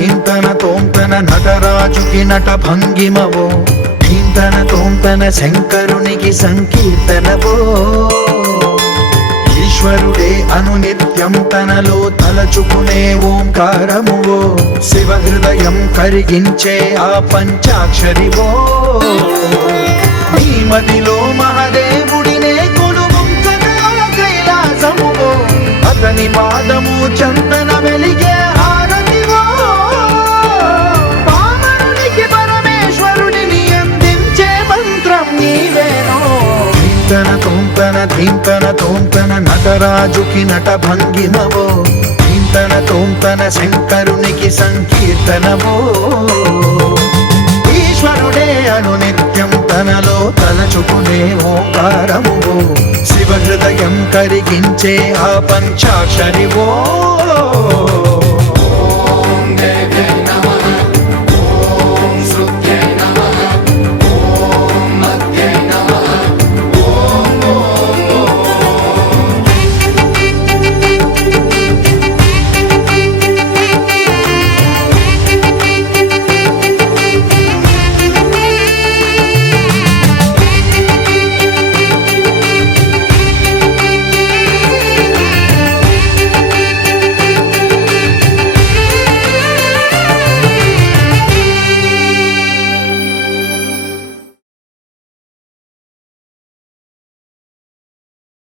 ధీంతన తోంతన నటరాజుకి నట భంగిమవో, ధీంతన తోంతన శంకరునికి సంకీర్తనవో. ఈశ్వరుడే అనునిత్యం తనలో తలచుకునే ఓంకారమువో, శివ హృదయం కరిగించే ఆ పంచాక్షరివో. నీ మదిలో మహదేవుడినే కొలువుంచగా కైలాసమువో, అతని పాదము చందన వెలిగే హారతివో. పామరునికి పరమేశ్వరుడిని అందించే మంత్రం నీవేనో. ధీంతన తోంతన ధీంతన తోంతన నటరాజుకి నట భంగిమవో, ధీంతన తోంతన శంకరునికి సంకీర్తనవో. ఈశ్వరుడే అనునిత్యం తనలో తలచుకునే ఓంకారమువో, శివ హృదయం కరిగించే ఆ పంచాక్షరివో.